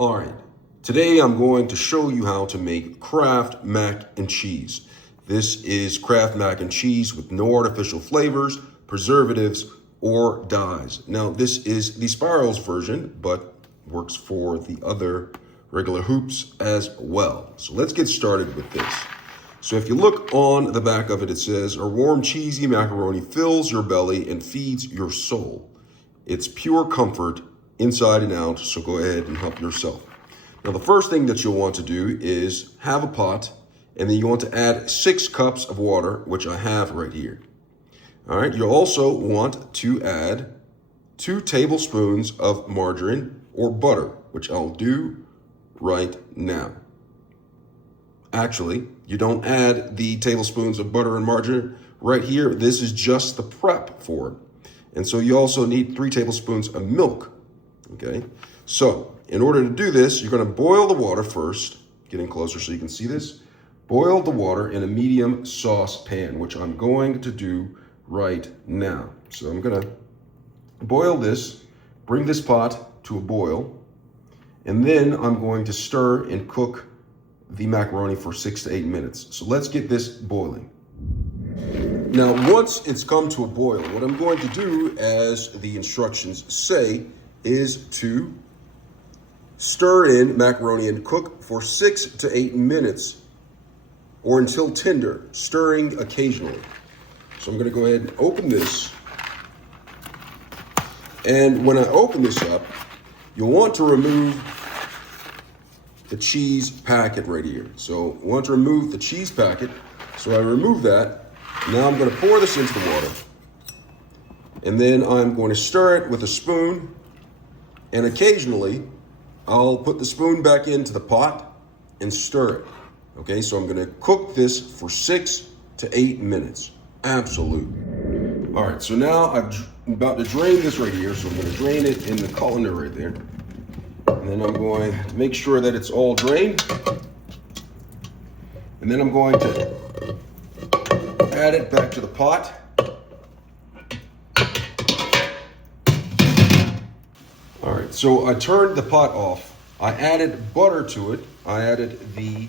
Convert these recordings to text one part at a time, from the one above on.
All right, today I'm going to show you how to make Kraft Mac and Cheese. This is Kraft Mac and Cheese with no artificial flavors, preservatives, or dyes. Now, this is the spirals version, but works for the other regular hoops as well. So let's get started with this. So if you look on the back of it, it says, "A warm, cheesy macaroni fills your belly and feeds your soul. It's pure comfort inside and out, so go ahead and help yourself." Now, the first thing that you'll want to do is have a pot, and then you want to add 6 cups of water, which I have right here. All right, you'll also want to add 2 tablespoons of margarine or butter, which I'll do right now. Actually, you don't add the tablespoons of butter and margarine right here. This is just the prep for it. And so you also need 3 tablespoons of milk. Okay, so in order to do this, you're going to boil the water first. Getting closer so you can see this. Boil the water in a medium saucepan, which I'm going to do right now. So I'm going to boil this, bring this pot to a boil, and then I'm going to stir and cook the macaroni for 6 to 8 minutes. So let's get this boiling. Now, once it's come to a boil, what I'm going to do, as the instructions say, is to stir in macaroni and cook for 6 to 8 minutes or until tender, stirring occasionally. So I'm going to go ahead and open this. And when I open this up, you'll want to remove the cheese packet right here. So I want to remove the cheese packet. So I remove that. Now I'm going to pour this into the water. And then I'm going to stir it with a spoon. And occasionally, I'll put the spoon back into the pot and stir it. Okay, so I'm going to cook this for 6 to 8 minutes. Absolute. All right, so now I'm about to drain this right here. So I'm going to drain it in the colander right there. And then I'm going to make sure that it's all drained. And then I'm going to add it back to the pot. All right, so I turned the pot off. I added butter to it. I added the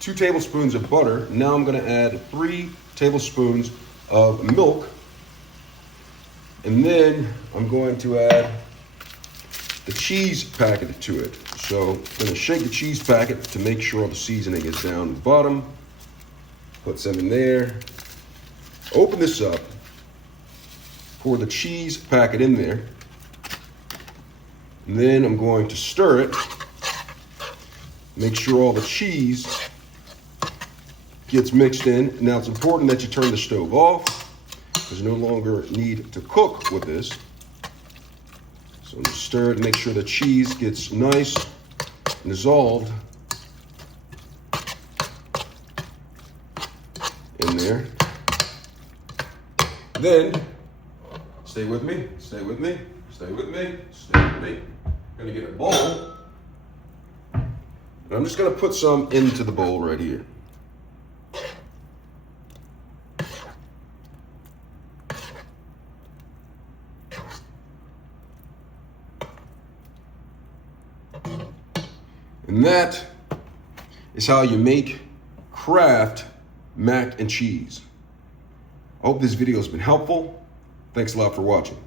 2 tablespoons of butter. Now I'm going to add 3 tablespoons of milk. And then I'm going to add the cheese packet to it. So I'm going to shake the cheese packet to make sure all the seasoning is down the bottom. Put some in there. Open this up. Pour the cheese packet in there. And then I'm going to stir it. Make sure all the cheese gets mixed in. Now it's important that you turn the stove off. There's no longer need to cook with this. So I'm just stir it and make sure the cheese gets nice and dissolved in there. Then, stay with me, stay with me, stay with me, stay with me. I'm gonna get a bowl. And I'm just gonna put some into the bowl right here. And that is how you make Kraft Mac and Cheese. I hope this video has been helpful. Thanks a lot for watching.